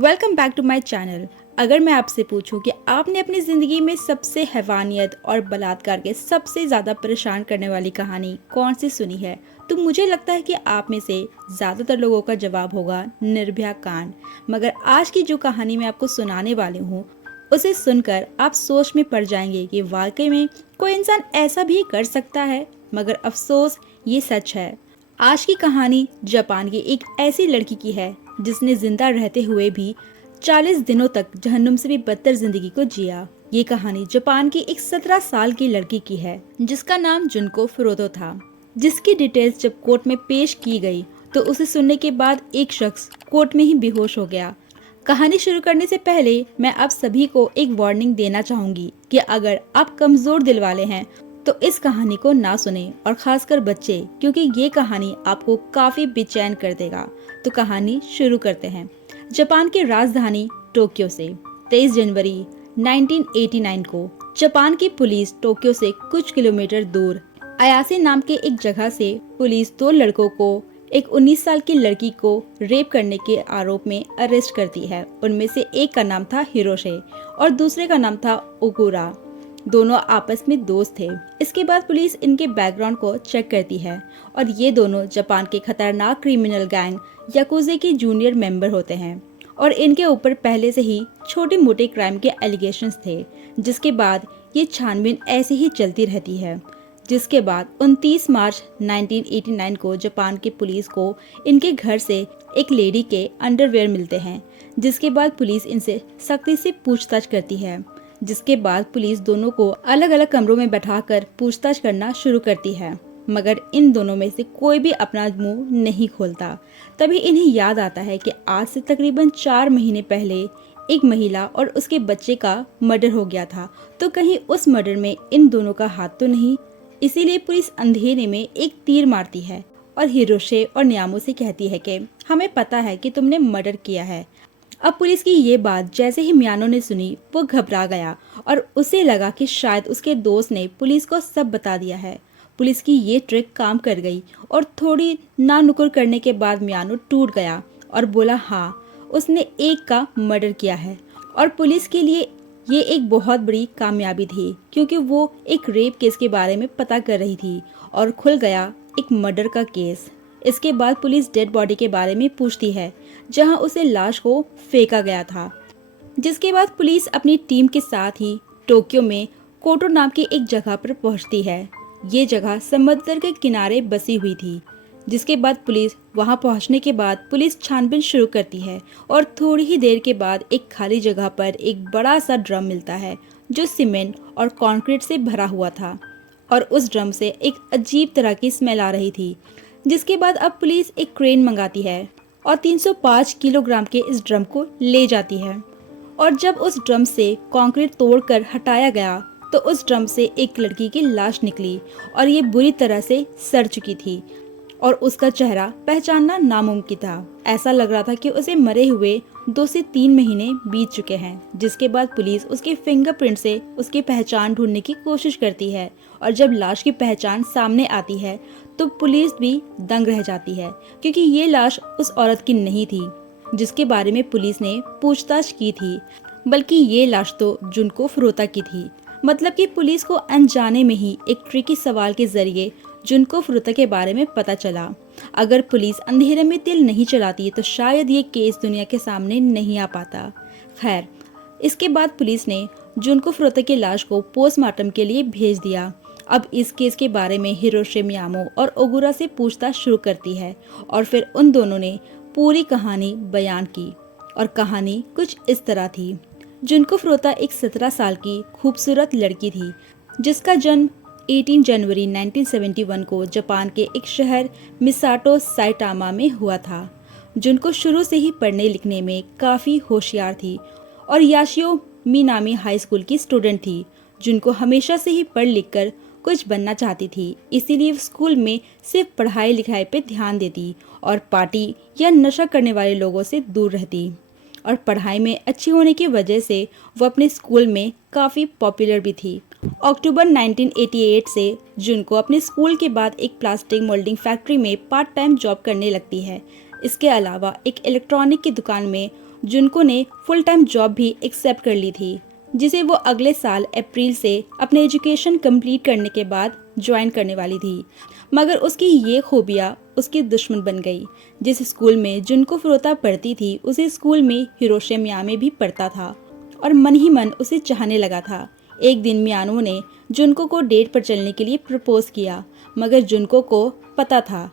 Welcome back to my channel. अगर मैं आपसे पूछूं कि आपने अपनी ज़िंदगी में सबसे हैवानियत और बलात्कार के सबसे ज़्यादा परेशान करने वाली कहानी कौन सी सुनी है, तो मुझे लगता है कि आप में से ज़्यादातर लोगों का जवाब होगा निर्भया कांड। मगर आज की जो कहानी मैं आपको सुनाने वाली हूँ, उसे सुनकर आप सोच में पड़ जाएंगे कि वाकई में कोई इंसान ऐसा भी कर सकता है। मगर अफसोस, ये सच है। आज की कहानी जापान की एक ऐसी लड़की की है जिसने जिंदा रहते हुए भी 40 दिनों तक जहन्नुम से भी बदतर जिंदगी को जिया। ये कहानी जापान की एक 17 साल की लड़की की है जिसका नाम जुनको फुरुतो था, जिसकी डिटेल्स जब कोर्ट में पेश की गई तो उसे सुनने के बाद एक शख्स कोर्ट में ही बेहोश हो गया। कहानी शुरू करने से पहले मैं आप सभी को एक वार्निंग देना चाहूंगी कि अगर आप कमजोर दिल वाले हैं तो इस कहानी को ना सुने, और खासकर बच्चे, क्योंकि ये कहानी आपको काफी बेचैन कर देगा। तो कहानी शुरू करते हैं। जापान की राजधानी टोक्यो से 23 जनवरी 1989 को जापान की पुलिस टोक्यो से कुछ किलोमीटर दूर अयासे नाम के एक जगह से पुलिस दो लड़कों को, एक 19 साल की लड़की को रेप करने के आरोप में अरेस्ट करती है। उनमें से एक का नाम था हिरोशे और दूसरे का नाम था ओकुरा। दोनों आपस में दोस्त थे। इसके बाद पुलिस इनके बैकग्राउंड को चेक करती है और ये दोनों जापान के खतरनाक क्रिमिनल गैंग याकुजा के जूनियर मेंबर होते हैं और इनके ऊपर पहले से ही छोटे मोटे क्राइम के एलिगेशंस थे। जिसके बाद ये छानबीन ऐसे ही चलती रहती है। जिसके बाद 29 मार्च 1989 को जापान की पुलिस को इनके घर से एक लेडी के अंडरवेयर मिलते हैं, जिसके बाद पुलिस इनसे सख्ती से पूछताछ करती है। जिसके बाद पुलिस दोनों को अलग अलग कमरों में बैठाकर पूछताछ करना शुरू करती है, मगर इन दोनों में से कोई भी अपना मुंह नहीं खोलता। तभी इन्हें याद आता है कि आज से तकरीबन 4 महीने पहले एक महिला और उसके बच्चे का मर्डर हो गया था, तो कहीं उस मर्डर में इन दोनों का हाथ तो नहीं। इसीलिए पुलिस अंधेरे में एक तीर मारती है और हिरोशे और न्यामो से कहती है कि हमें पता है कि तुमने मर्डर किया है। अब पुलिस की ये बात जैसे ही मियानो ने सुनी, वो घबरा गया और उसे लगा कि शायद उसके दोस्त ने पुलिस को सब बता दिया है। पुलिस की ये ट्रिक काम कर गई और थोड़ी ना नुकुर करने के बाद मियानो टूट गया और बोला हाँ, उसने एक का मर्डर किया है। और पुलिस के लिए ये एक बहुत बड़ी कामयाबी थी, क्योंकि वो एक रेप केस के बारे में पता कर रही थी और खुल गया एक मर्डर का केस। इसके बाद पुलिस डेड बॉडी के बारे में पूछती है, जहां उसे लाश को फेंका गया था। जिसके बाद पुलिस अपनी टीम के साथ ही टोक्यो में कोटो नाम की एक जगह पर पहुंचती है। ये जगह समुद्र के किनारे बसी हुई थी। जिसके बाद पुलिस वहां पहुंचने के बाद पुलिस छानबीन शुरू करती है और थोड़ी ही देर के बाद एक खाली जगह पर एक बड़ा सा ड्रम मिलता है जो सीमेंट और कंक्रीट से भरा हुआ था और उस ड्रम से एक अजीब तरह की स्मेल आ रही थी। जिसके बाद अब पुलिस एक क्रेन मंगाती है और 305 किलोग्राम के इस ड्रम को ले जाती है। और जब उस ड्रम से कंक्रीट तोड़कर हटाया गया तो उस ड्रम से एक लड़की की लाश निकली और ये बुरी तरह से सड़ चुकी थी और उसका चेहरा पहचानना नामुमकिन था। ऐसा लग रहा था कि उसे मरे हुए 2 से 3 महीने बीत चुके हैं। जिसके बाद पुलिस उसके फिंगरप्रिंट से उसकी पहचान ढूंढने की कोशिश करती है और जब लाश की पहचान सामने आती है तो पुलिस भी दंग रह जाती है, क्योंकि ये लाश उस औरत की नहीं थी जिसके बारे में पुलिस ने पूछताछ की थी, बल्कि ये लाश तो जुनको फुरुतो की थी। मतलब कि पुलिस को अनजाने में ही एक ट्रिकी सवाल के जरिए जुनको फुरुतो के बारे में पता चला। अगर पुलिस अंधेरे में तिल नहीं चलाती तो शायद ये केस दुनिया के सामने नहीं आ पाता। खैर, इसके बाद पुलिस ने जुनको फुरुतो की लाश को पोस्टमार्टम के लिए भेज दिया। अब इस केस के बारे में हिरोशे मियामो और ओगुरा से पूछताछ शुरू करती है और फिर उन दोनों ने पूरी कहानी बयान की। और कहानी कुछ इस तरह थी। जुनको फुरुतो एक 17 साल की खूबसूरत लड़की थी जिसका जन्म 18 जनवरी 1971 को जापान के एक शहर मिसाटो साइटामा में हुआ था। जुनको शुरू से ही पढ़ने लिखने में काफ़ी होशियार थी और याशियो मिनामी हाई स्कूल की स्टूडेंट थी। जुनको हमेशा से ही पढ़ लिख कर कुछ बनना चाहती थी, इसीलिए स्कूल में सिर्फ पढ़ाई लिखाई पे ध्यान देती और पार्टी या नशा करने वाले लोगों से दूर रहती। और पढ़ाई में अच्छी होने की वजह से वो अपने स्कूल में काफ़ी पॉपुलर भी थी। अक्टूबर 1988 से जुनको अपने स्कूल के बाद एक प्लास्टिक मोल्डिंग फैक्ट्री में पार्ट टाइम जॉब करने लगती है। इसके अलावा एक इलेक्ट्रॉनिक की दुकान में जुनको ने फुल टाइम जॉब भी एक्सेप्ट कर ली थी, जिसे वो अगले साल अप्रैल से अपने एजुकेशन कंप्लीट करने के बाद ज्वाइन करने वाली थी। मगर उसकी ये खूबियाँ उसकी दुश्मन बन गई। जिस स्कूल में जुनको फिरोता पढ़ती थी, उसी स्कूल में हिरोशि मियामी भी पढ़ता था और मन ही मन उसे चाहने लगा था। एक दिन मियानो ने जुनको को डेट पर चलने के लिए प्रपोज किया, मगर जुनको को पता था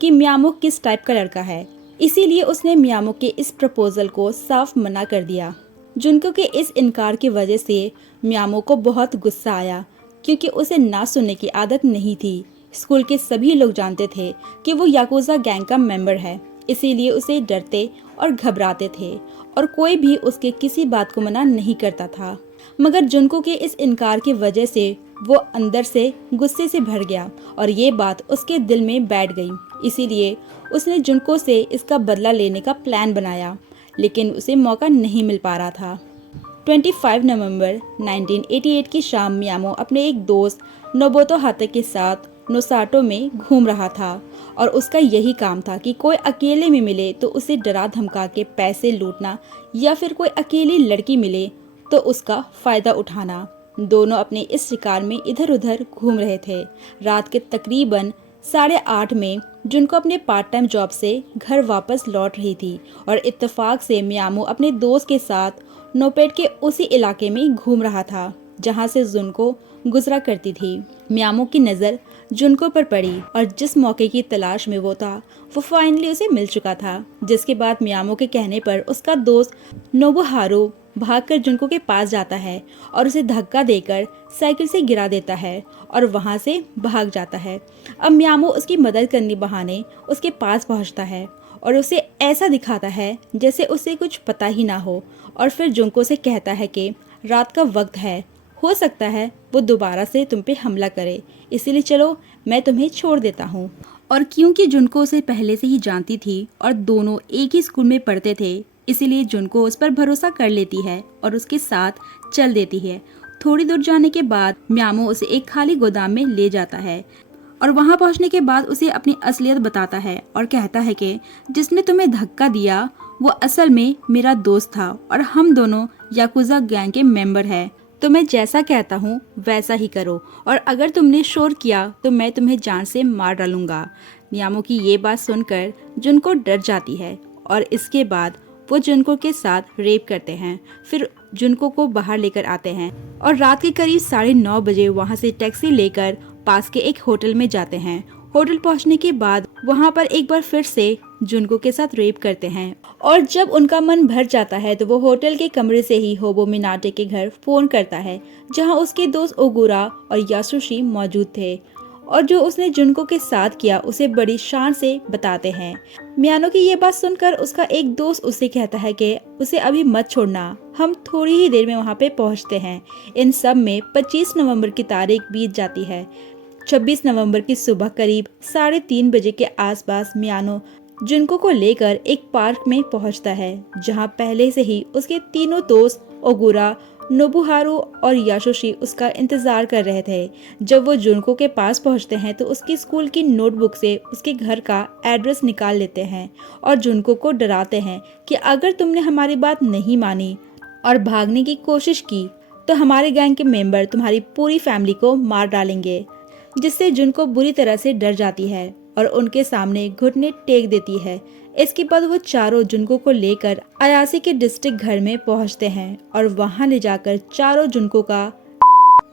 कि मियामो किस टाइप का लड़का है, इसीलिए उसने मियामो के इस प्रपोजल को साफ मना कर दिया। जुनको के इस इनकार की वजह से मियामो को बहुत गुस्सा आया, क्योंकि उसे ना सुनने की आदत नहीं थी। स्कूल के सभी लोग जानते थे कि वो याकुजा गैंग का मेंबर है, इसीलिए उसे डरते और घबराते थे और कोई भी उसके किसी बात को मना नहीं करता था। मगर जुनको के इस इनकार की वजह से वो अंदर से गुस्से से भर गया और ये बात उसके दिल में बैठ गई। इसीलिए उसने जुनको से इसका बदला लेने का प्लान बनाया, लेकिन उसे मौका नहीं मिल पा रहा था। 25 नवंबर 1988 की शाम मियामो अपने एक दोस्त नोबोतो हाते के साथ नोसाटो में घूम रहा था और उसका यही काम था कि कोई अकेले में मिले तो उसे डरा धमका के पैसे लूटना या फिर कोई अकेली लड़की मिले तो उसका फायदा उठाना। दोनों अपने इस शिकार में इधर उधर घूम रहे थे। रात के तकरीबन 8:30 में जुनको अपने पार्ट टाइम जॉब से घर वापस लौट रही थी और इत्तेफाक से मियामो अपने दोस्त के साथ नोपेड के उसी इलाके में घूम रहा था जहां से जुनको गुजरा करती थी। मियामो की नज़र जुनको पर पड़ी और जिस मौके की तलाश में वो था वो फाइनली उसे मिल चुका था, जिसके बाद मियामो के कहने पर उसका दोस्त नोबुहारू भागकर जुनको के पास जाता है और उसे धक्का देकर साइकिल से गिरा देता है और वहां से भाग जाता है। अब मियामो उसकी मदद करने बहाने उसके पास पहुंचता है और उसे ऐसा दिखाता है जैसे उसे कुछ पता ही ना हो और फिर जुनको से कहता है कि रात का वक्त है, हो सकता है वो दोबारा से तुम पे हमला करे, इसीलिए चलो मैं तुम्हें छोड़ देता हूँ। और क्योंकि जुनको उसे पहले से ही जानती थी और दोनों एक ही स्कूल में पढ़ते थे, इसीलिए जुनको उस पर भरोसा कर लेती है और उसके साथ चल देती है। थोड़ी दूर जाने के बाद मियामो उसे एक खाली गोदाम में ले जाता है और वहां पहुंचने के बाद उसे अपनी असलियत बताता है और कहता है कि जिसने तुम्हें धक्का दिया वो असल में मेरा दोस्त था और हम दोनों याकुजा गैंग के मेंबर हैं। तो मैं जैसा कहता हूँ वैसा ही करो और अगर तुमने शोर किया तो मैं तुम्हें जान से मार डालूंगा। मियामो की ये बात सुनकर जुनको डर जाती है और इसके बाद वो जुनको के साथ रेप करते हैं। फिर जुनको को बाहर लेकर आते हैं और रात के करीब 9:30 बजे वहाँ से टैक्सी लेकर पास के एक होटल में जाते हैं। होटल पहुँचने के बाद वहाँ पर एक बार फिर से जुनको के साथ रेप करते हैं और जब उनका मन भर जाता है तो वो होटल के कमरे से ही होबो मिनाटे के घर फोन करता है, जहाँ उसके दोस्त ओगुरा और यासुशी मौजूद थे और जो उसने जुनको के साथ किया उसे बड़ी शान से बताते हैं। मियानो की ये बात सुनकर उसका एक दोस्त उसे कहता है कि उसे अभी मत छोड़ना, हम थोड़ी ही देर में वहाँ पे पहुँचते हैं। इन सब में 25 नवंबर की तारीख बीत जाती है। 26 नवंबर की सुबह करीब 3:30 बजे के आसपास मियानो जुनको को लेकर एक पार्क में पहुंचता है, जहां पहले से ही उसके तीनों दोस्त ओगुरा, नोबुहारू और याशोशी उसका इंतजार कर रहे थे। जब वो जुनको के पास पहुंचते हैं तो उसकी स्कूल की नोटबुक से उसके घर का एड्रेस निकाल लेते हैं और जुनको को डराते हैं कि अगर तुमने हमारी बात नहीं मानी और भागने की कोशिश की तो हमारे गैंग के मेंबर तुम्हारी पूरी फैमिली को मार डालेंगे, जिससे जुनको बुरी तरह से डर जाती है और उनके सामने घुटने टेक देती है। इसके बाद वो चारों जुनको को लेकर अयासी के डिस्ट्रिक्ट घर में पहुंचते हैं और वहां ले जाकर चारों जुनको का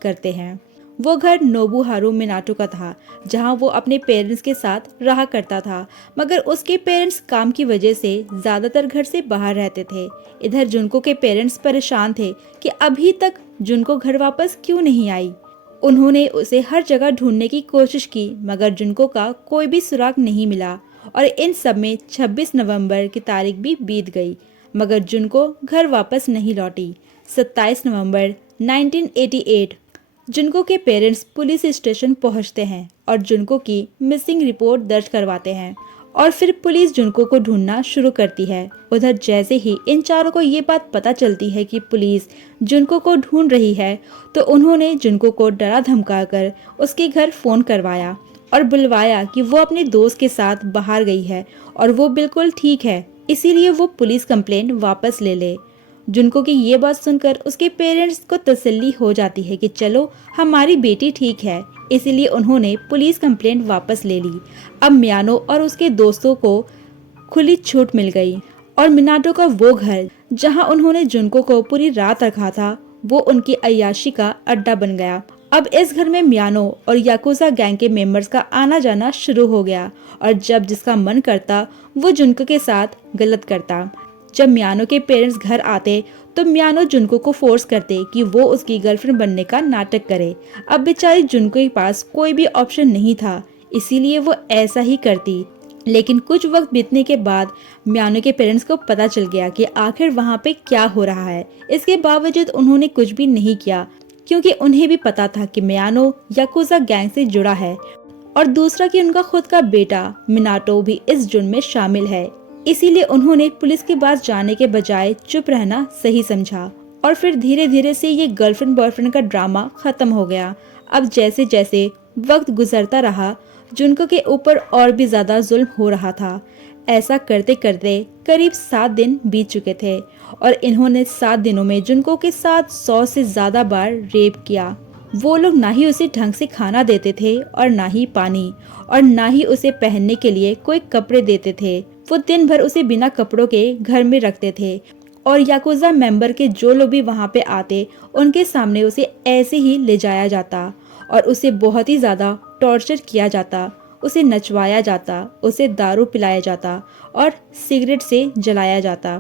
करते हैं। वो घर नोबुहारू मिनाटो का था, जहां वो अपने पेरेंट्स के साथ रहा करता था, मगर उसके पेरेंट्स काम की वजह से ज्यादातर घर से बाहर रहते थे। इधर जुनको के पेरेंट्स परेशान थे कि अभी तक जुनको घर वापस क्यों नहीं आई। उन्होंने उसे हर जगह ढूंढने की कोशिश की, मगर जुनको का कोई भी सुराग नहीं मिला और इन सब में 26 नवंबर की तारीख भी बीत गई, मगर जुनको घर वापस नहीं लौटी। 27 नवंबर 1988 जुनको के पेरेंट्स पुलिस स्टेशन पहुंचते हैं और जुनको की मिसिंग रिपोर्ट दर्ज करवाते हैं और फिर पुलिस जुनको को ढूंढना शुरू करती है। उधर जैसे ही इन चारों को ये बात पता चलती है कि पुलिस जुनको को ढूंढ रही है तो उन्होंने जुनको को डरा धमकाकर उसके घर फोन करवाया और बुलवाया कि वो अपने दोस्त के साथ बाहर गई है और वो बिल्कुल ठीक है, इसीलिए वो पुलिस कंप्लेंट वापस ले ले। जुनको की ये बात सुनकर उसके पेरेंट्स को तसल्ली हो जाती है कि चलो हमारी बेटी ठीक है, इसीलिए उन्होंने पुलिस कंप्लेंट वापस ले ली। अब मियानो और उसके दोस्तों को खुली छूट मिल गई और मिनाटो का वो घर जहां उन्होंने जुनको को पूरी रात रखा था, वो उनकी अय्याशी का अड्डा बन गया। अब इस घर में मियानो और याकुजा गैंग के मेंबर्स का आना जाना शुरू हो गया और जब जिसका मन करता वो जुनको के साथ गलत करता। जब मियानो के पेरेंट्स घर आते तो मियानो जुनको को फोर्स करते कि वो उसकी गर्लफ्रेंड बनने का नाटक करे। अब बेचारी जुनको के पास कोई भी ऑप्शन नहीं था, इसीलिए वो ऐसा ही करती। लेकिन कुछ वक्त बीतने के बाद मियानो के पेरेंट्स को पता चल गया कि आखिर वहाँ पे क्या हो रहा है। इसके बावजूद उन्होंने कुछ भी नहीं किया, क्योंकि उन्हें भी पता था कि मियानो याकुजा गैंग से जुड़ा है और दूसरा कि उनका खुद का बेटा मिनाटो भी इस जुर्म में शामिल है। इसीलिए उन्होंने पुलिस के पास जाने के बजाय चुप रहना सही समझा और फिर धीरे धीरे से ये गर्लफ्रेंड बॉयफ्रेंड का ड्रामा खत्म हो गया। अब जैसे जैसे वक्त गुजरता रहा, जुनको के ऊपर और भी ज्यादा जुल्म हो रहा था। ऐसा करते करते करीब 7 दिन बीत चुके थे और इन्होंने 7 दिनों में जुनको के साथ 100 से ज्यादा बार रेप किया। वो लोग ना ही उसे ढंग से खाना देते थे और ना ही पानी, और ना ही उसे पहनने के लिए कोई कपड़े देते थे। वो दिन भर उसे बिना कपड़ों के घर में रखते थे और याकुजा मेंबर के जो लोग भी वहाँ पे आते उनके सामने उसे ऐसे ही ले जाया जाता और उसे बहुत ही ज्यादा टॉर्चर किया जाता। उसे नचवाया जाता, उसे दारू पिलाया जाता और सिगरेट से जलाया जाता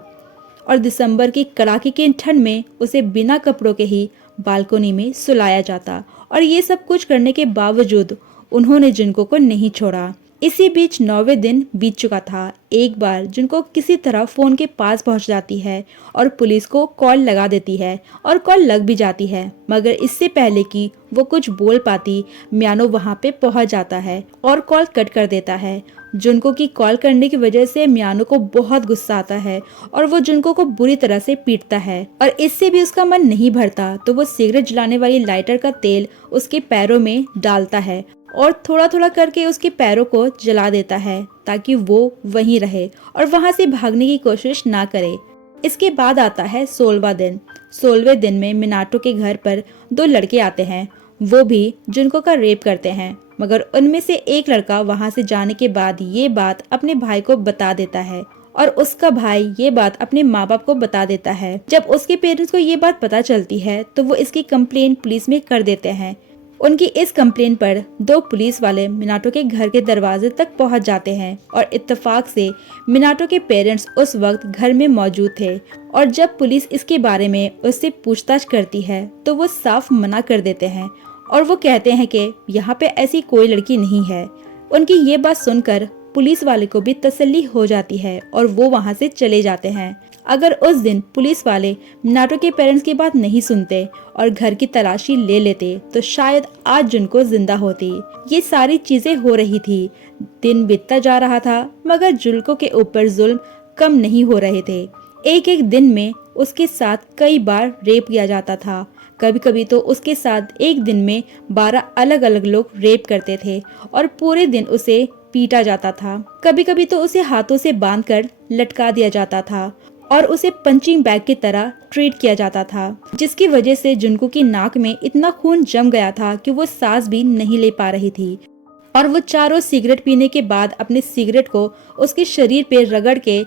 और दिसंबर की कड़ाके की ठंड में उसे बिना कपड़ों के ही बालकोनी में सुलाया जाता। और ये सब कुछ करने के बावजूद उन्होंने जुनको को नहीं छोड़ा। इसी बीच 9वें दिन बीत चुका था। एक बार जुनको किसी तरह फोन के पास पहुंच जाती है और पुलिस को कॉल लगा देती है और कॉल लग भी जाती है, मगर इससे पहले कि वो कुछ बोल पाती, मियानो वहां पे पहुंच जाता है और कॉल कट कर देता है। जुनको की कॉल करने की वजह से मियानो को बहुत गुस्सा आता है और वो जुनको को बुरी तरह से पीटता है और इससे भी उसका मन नहीं भरता तो वो सिगरेट जलाने वाली लाइटर का तेल उसके पैरों में डालता है और थोड़ा थोड़ा करके उसके पैरों को जला देता है ताकि वो वहीं रहे और वहां से भागने की कोशिश ना करे। इसके बाद आता है 16वां दिन। 16वें दिन में मिनाटो के घर पर 2 लड़के आते हैं। वो भी जुनको का रेप करते हैं, मगर उनमें से एक लड़का वहां से जाने के बाद ये बात अपने भाई को बता देता है और उसका भाई ये बात अपने माँ बाप को बता देता है। जब उसके पेरेंट्स को ये बात पता चलती है तो वो इसकी कंप्लेंट पुलिस में कर देते हैं। उनकी इस कंप्लेंट पर 2 पुलिस वाले मिनाटो के घर के दरवाजे तक पहुंच जाते हैं और इत्तेफाक से मिनाटो के पेरेंट्स उस वक्त घर में मौजूद थे और जब पुलिस इसके बारे में उससे पूछताछ करती है तो वो साफ मना कर देते हैं और वो कहते हैं कि यहाँ पे ऐसी कोई लड़की नहीं है। उनकी ये बात सुनकर पुलिस वाले को भी तसल्ली हो जाती है और वो वहाँ से चले जाते हैं। अगर उस दिन पुलिस वाले मिनाटो के पेरेंट्स की बात नहीं सुनते और घर की तलाशी ले लेते तो शायद आज जुनको जिंदा होती। ये सारी चीजें हो रही थी, दिन बीतता जा रहा था, मगर जुनको के ऊपर जुल्म कम नहीं हो रहे थे। एक एक दिन में उसके साथ कई बार रेप किया जाता था। कभी कभी तो उसके साथ एक दिन में 12 अलग अलग लोग रेप करते थे और पूरे दिन उसे पीटा जाता था। कभी कभी तो उसे हाथों से बांधकर लटका दिया जाता था और उसे पंचिंग बैग की तरह ट्रीट किया जाता था, जिसकी वजह से जुनको की नाक में इतना खून जम गया था कि वो सांस भी नहीं ले पा रही थी और वो चारों सिगरेट पीने के बाद अपने सिगरेट को उसके शरीर पे रगड़ के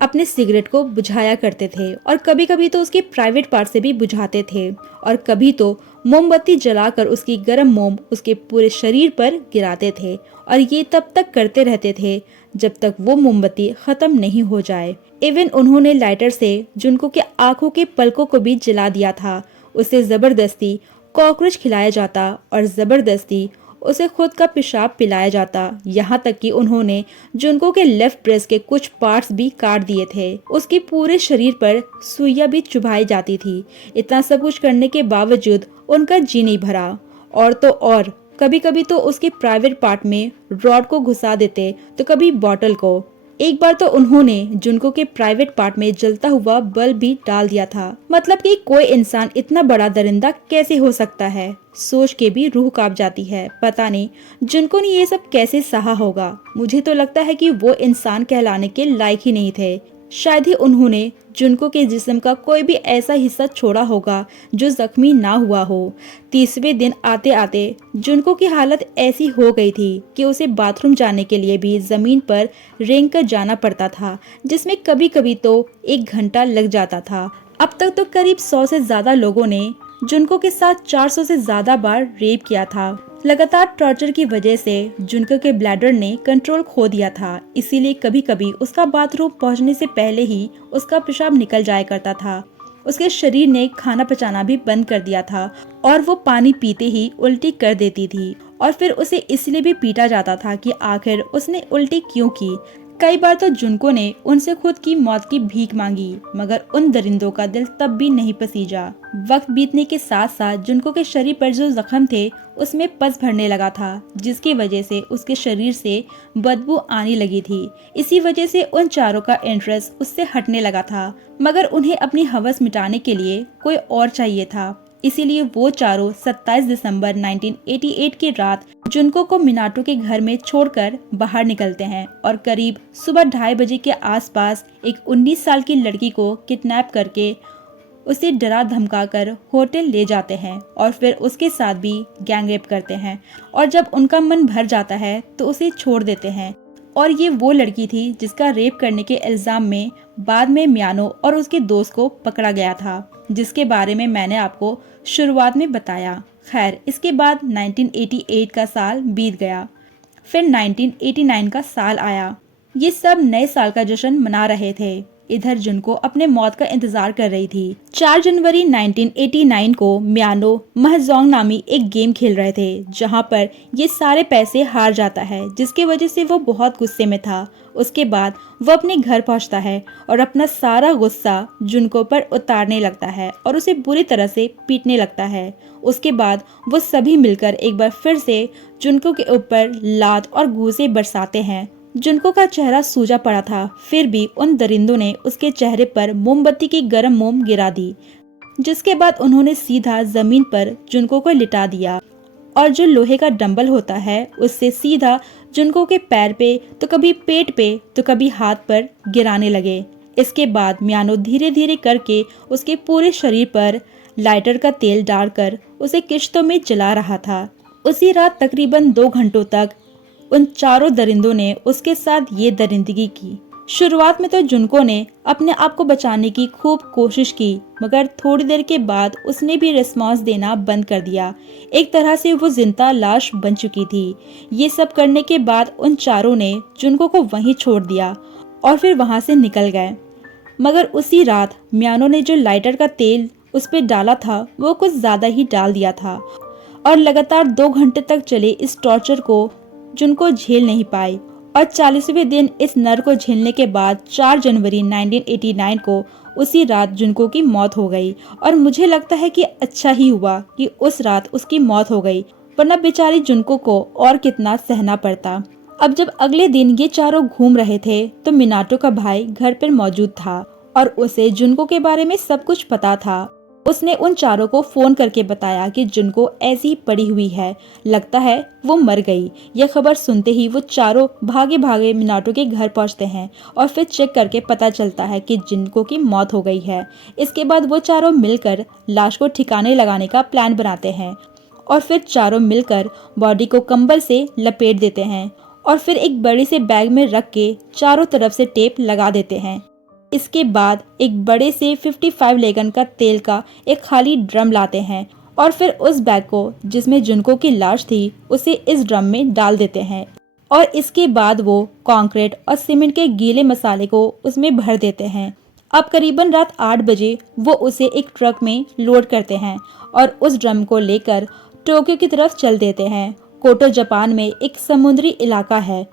अपने सिगरेट को बुझाया करते थे और कभी कभी तो उसके प्राइवेट पार्ट से भी बुझाते थे और कभी तो मोमबत्ती जलाकर उसकी गर्म मोम उसके पूरे शरीर पर गिराते थे और ये तब तक करते रहते थे जब तक वो मोमबत्ती खत्म नहीं हो जाए। इवन उन्होंने लाइटर से जुनको के आंखों के पलकों को भी जला दिया था। उसे जबरदस्ती कॉकरोच खिलाया जाता और जबरदस्ती उसे खुद का पेशाब पिलाया जाता। यहाँ तक कि उन्होंने जुनको के लेफ्ट ब्रेस्ट के कुछ पार्ट्स भी काट दिए थे। उसके पूरे शरीर पर सुइयां भी चुभाई जाती थी। इतना सब कुछ करने के बावजूद उनका जी नहीं भरा और तो और कभी कभी तो उसके प्राइवेट पार्ट में रॉड को घुसा देते तो कभी बॉटल को। एक बार तो उन्होंने जुनको के प्राइवेट पार्ट में जलता हुआ बल्ब भी डाल दिया था। मतलब कि कोई इंसान इतना बड़ा दरिंदा कैसे हो सकता है, सोच के भी रूह कांप जाती है। पता नहीं जुनको ने ये सब कैसे सहा होगा। मुझे तो लगता है कि वो इंसान कहलाने के लायक ही नहीं थे। शायद ही उन्होंने जुनको के जिस्म का कोई भी ऐसा हिस्सा छोड़ा होगा जो जख्मी ना हुआ हो। 30वें दिन आते आते जुनको की हालत ऐसी हो गई थी कि उसे बाथरूम जाने के लिए भी जमीन पर रेंग कर जाना पड़ता था, जिसमें कभी कभी तो 1 घंटा लग जाता था। अब तक तो करीब 100 से ज्यादा लोगों ने जुनको के साथ 400 से ज्यादा बार रेप किया था। लगातार टॉर्चर की वजह से जुनको के ब्लैडर ने कंट्रोल खो दिया था, इसीलिए कभी कभी उसका बाथरूम पहुंचने से पहले ही उसका पेशाब निकल जाया करता था। उसके शरीर ने खाना पचाना भी बंद कर दिया था और वो पानी पीते ही उल्टी कर देती थी। और फिर उसे इसलिए भी पीटा जाता था कि आखिर उसने उल्टी क्यों की। कई बार तो जुनको ने उनसे खुद की मौत की भीख मांगी, मगर उन दरिंदों का दिल तब भी नहीं पसीजा। वक्त बीतने के साथ साथ जुनको के शरीर पर जो जख्म थे उसमें पस भरने लगा था, जिसकी वजह से उसके शरीर से बदबू आने लगी थी। इसी वजह से उन चारों का इंटरेस्ट उससे हटने लगा था, मगर उन्हें अपनी हवस मिटाने के लिए कोई और चाहिए था। इसीलिए वो चारों 27 दिसंबर 1988 की रात जुनको को मिनाटो के घर में छोड़कर बाहर निकलते हैं और करीब सुबह 2:30 बजे के आसपास एक 19 साल की लड़की को किडनैप करके उसे डरा धमका कर होटल ले जाते हैं और फिर उसके साथ भी गैंगरेप करते हैं। और जब उनका मन भर जाता है तो उसे छोड़ देते हैं। और ये वो लड़की थी जिसका रेप करने के इल्जाम में बाद में मियानो और उसके दोस्त को पकड़ा गया था, जिसके बारे में मैंने आपको शुरुआत में बताया। खैर, इसके बाद 1988 का साल बीत गया, फिर 1989 का साल आया। ये सब नए साल का जश्न मना रहे थे। इधर जुनको अपने मौत का इंतजार कर रही थी। 4 जनवरी 1989 को मियानो महजोंग नामी एक गेम खेल रहे थे, जहां पर ये सारे पैसे हार जाता है, जिसकी वजह से वो बहुत गुस्से में था। उसके बाद वो अपने घर पहुंचता है और अपना सारा गुस्सा जुनको पर उतारने लगता है और उसे बुरी तरह से पीटने लगता है। उसके बाद वो सभी मिलकर एक बार फिर से जुनको के ऊपर लात और घूंसे बरसाते हैं। जुनको का चेहरा सूजा पड़ा था, फिर भी उन दरिंदों ने उसके चेहरे पर मोमबत्ती की गर्म मोम गिरा दी, जिसके बाद उन्होंने सीधा जमीन पर जुनको को लिटा दिया और जो लोहे का डंबल होता है उससे सीधा जुनको के पैर पे, तो कभी पेट पे, तो कभी हाथ पर गिराने लगे। इसके बाद मियानो धीरे धीरे करके उसके पूरे शरीर पर लाइटर का तेल डालकर उसे किश्तों में जला रहा था। उसी रात तकरीबन 2 घंटों तक उन चारों दरिंदों ने उसके साथ ये दरिंदगी की। शुरुआत में तो जुनको ने अपने आप को बचाने की खूब कोशिश की, मगर थोड़ी देर के बाद उसने भी रिस्पॉन्स देना बंद कर दिया। एक तरह से वो जिंदा लाश बन चुकी थी। ये सब करने के बाद उन चारों ने जुनको को वहीं छोड़ दिया और फिर वहां से निकल गए। मगर उसी रात मियानो ने जो लाइटर का तेल उस पर डाला था वो कुछ ज्यादा ही डाल दिया था और लगातार 2 घंटे तक चले इस टॉर्चर को जुनको झेल नहीं पाई और 40वें दिन इस नर को झेलने के बाद 4 जनवरी 1989 को उसी रात जुनको की मौत हो गई। और मुझे लगता है कि अच्छा ही हुआ कि उस रात उसकी मौत हो गई, वरना बेचारी जुनको को और कितना सहना पड़ता। अब जब अगले दिन ये चारों घूम रहे थे तो मिनाटो का भाई घर पर मौजूद था और उसे जुनको के बारे में सब कुछ पता था। उसने उन चारों को फोन करके बताया कि जुनको ऐसी पड़ी हुई है, लगता है वो मर गई। यह खबर सुनते ही वो चारों भागे भागे मिनाटो के घर पहुंचते हैं और फिर चेक करके पता चलता है कि जुनको की मौत हो गई है। इसके बाद वो चारों मिलकर लाश को ठिकाने लगाने का प्लान बनाते हैं और फिर चारों मिलकर बॉडी को कंबल से लपेट देते हैं और फिर एक बड़े से बैग में रख के चारों तरफ से टेप लगा देते हैं। इसके बाद एक बड़े से 55 लेगन का तेल का एक खाली ड्रम लाते हैं और फिर उस बैग को जिसमें जुनको की लाश थी उसे इस ड्रम में डाल देते हैं और इसके बाद वो कंक्रीट और सीमेंट के गीले मसाले को उसमें भर देते हैं। अब करीबन रात 8 बजे वो उसे एक ट्रक में लोड करते हैं और उस ड्रम को लेकर टोक्यो की तरफ चल देते हैं। कोटो जापान में एक समुद्री इलाका है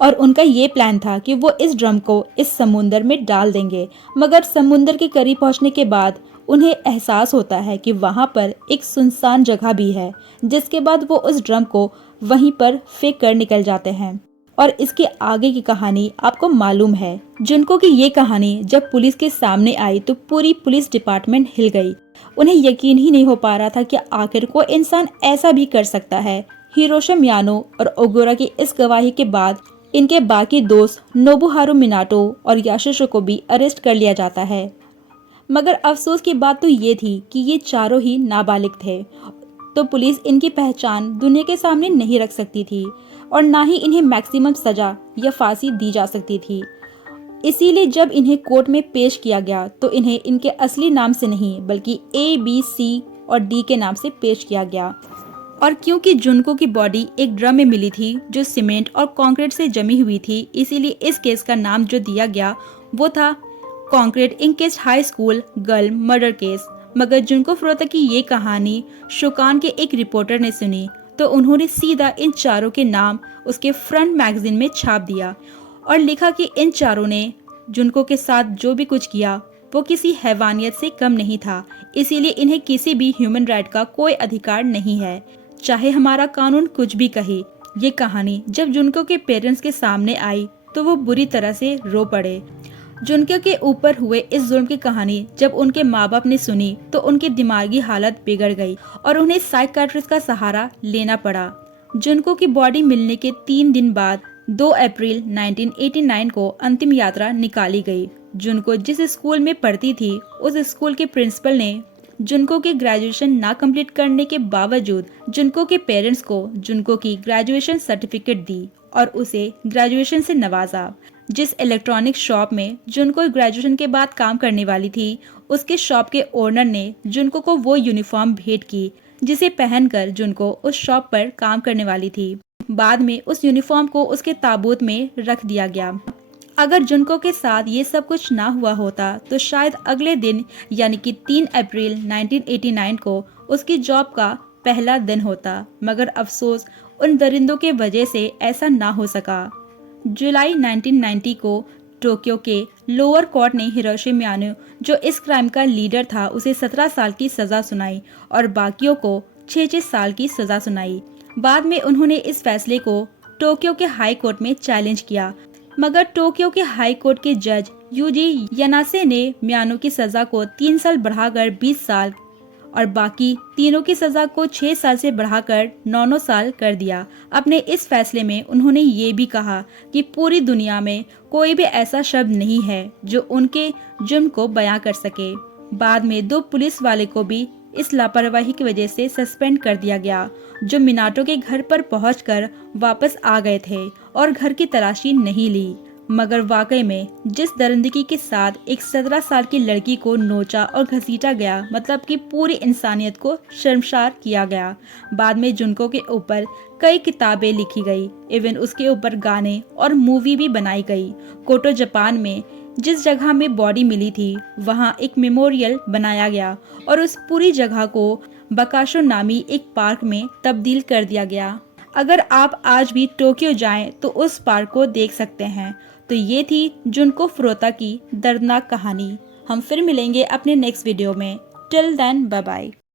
और उनका ये प्लान था कि वो इस ड्रम को इस समुंदर में डाल देंगे, मगर समुंदर के करीब पहुंचने के बाद उन्हें एहसास होता है कि वहां पर एक सुनसान जगह भी है, जिसके बाद वो उस ड्रम को वहीं पर फेंक कर निकल जाते हैं। और इसके आगे की कहानी आपको मालूम है। जुनको की ये कहानी जब पुलिस के सामने आई तो पूरी पुलिस डिपार्टमेंट हिल गई। उन्हें यकीन ही नहीं हो पा रहा था कि आखिर कोई इंसान ऐसा भी कर सकता है। हिरोशि मियानो और ओगुरा की इस गवाही के बाद इनके बाकी दोस्त नोबुहारू मिनाटो और यासुशो को भी अरेस्ट कर लिया जाता है। मगर अफसोस की बात तो ये थी कि ये चारों ही नाबालिग थे, तो पुलिस इनकी पहचान दुनिया के सामने नहीं रख सकती थी और ना ही इन्हें मैक्सिमम सजा या फांसी दी जा सकती थी। इसीलिए जब इन्हें कोर्ट में पेश किया गया तो इन्हें इनके असली नाम से नहीं बल्कि ABC और D के नाम से पेश किया गया। और क्योंकि जुनको की बॉडी एक ड्रम में मिली थी जो सीमेंट और कंक्रीट से जमी हुई थी, इसीलिए इस केस का नाम जो दिया गया वो था concrete encased high school girl murder case. मगर जुनको फुरुता की ये कहानी शोकान के एक रिपोर्टर ने सुनी तो उन्होंने सीधा इन चारों के नाम उसके फ्रंट मैगजीन में छाप दिया और लिखा कि इन चारों ने जुनको के साथ जो भी कुछ किया वो किसी हैवानियत से कम नहीं था, इसीलिए इन्हें किसी भी ह्यूमन राइट का कोई अधिकार नहीं है, चाहे हमारा कानून कुछ भी कहे। ये कहानी जब जुनको के पेरेंट्स के सामने आई तो वो बुरी तरह से रो पड़े। जुनको के ऊपर हुए इस जुल्म की कहानी जब उनके माँ बाप ने सुनी तो उनकी दिमागी हालत बिगड़ गई और उन्हें साइकियाट्रिस्ट का सहारा लेना पड़ा। जुनको की बॉडी मिलने के 3 दिन बाद 2 अप्रैल 1989 को अंतिम यात्रा निकाली गई। जुनको जिस स्कूल में पढ़ती थी उस स्कूल के प्रिंसिपल ने जुनको के ग्रेजुएशन ना कंप्लीट करने के बावजूद जुनको के पेरेंट्स को जुनको की ग्रेजुएशन सर्टिफिकेट दी और उसे ग्रेजुएशन से नवाजा। जिस इलेक्ट्रॉनिक शॉप में जुनको ग्रेजुएशन के बाद काम करने वाली थी, उसके शॉप के ओनर ने जुनको को वो यूनिफॉर्म भेंट की जिसे पहनकर जुनको उस शॉप पर काम करने वाली थी। बाद में उस यूनिफॉर्म को उसके ताबूत में रख दिया गया। अगर जुनको के साथ ये सब कुछ ना हुआ होता तो शायद अगले दिन यानी कि 3 अप्रैल 1989 को उसकी जॉब का पहला दिन होता, मगर अफसोस उन दरिंदों के वजह से ऐसा ना हो सका। जुलाई 1990 को टोक्यो के लोअर कोर्ट ने हिरोशी मियानो जो इस क्राइम का लीडर था उसे 17 साल की सजा सुनाई और बाकियों को 6-6 साल की सजा सुनाई। बाद में उन्होंने इस फैसले को टोक्यो के हाई कोर्ट में चैलेंज किया, मगर टोक्यो के हाई कोर्ट के जज यूजी यानासे ने मियानो की सजा को 3 साल बढ़ाकर 20 साल और बाकी तीनों की सजा को 6 साल से बढ़ाकर 9 साल कर दिया। अपने इस फैसले में उन्होंने ये भी कहा कि पूरी दुनिया में कोई भी ऐसा शब्द नहीं है जो उनके जुर्म को बयां कर सके। बाद में 2 पुलिस वाले को भी इस लापरवाही की वजह से सस्पेंड कर दिया गया, जो मिनाटो के घर पर पहुंचकर वापस आ गए थे और घर की तलाशी नहीं ली। मगर वाकई में जिस दरिंदगी के साथ एक 17 साल की लड़की को नोचा और घसीटा गया, मतलब कि पूरी इंसानियत को शर्मसार किया गया। बाद में जुनको के ऊपर कई किताबें लिखी गई, इवन उसके ऊपर गाने और मूवी भी बनाई गई। कोटो जापान में जिस जगह में बॉडी मिली थी वहाँ एक मेमोरियल बनाया गया और उस पूरी जगह को बकाशो नामी एक पार्क में तब्दील कर दिया गया। अगर आप आज भी टोक्यो जाएं तो उस पार्क को देख सकते हैं। तो ये थी जुनको फुरुता की दर्दनाक कहानी। हम फिर मिलेंगे अपने नेक्स्ट वीडियो में। Till then bye bye.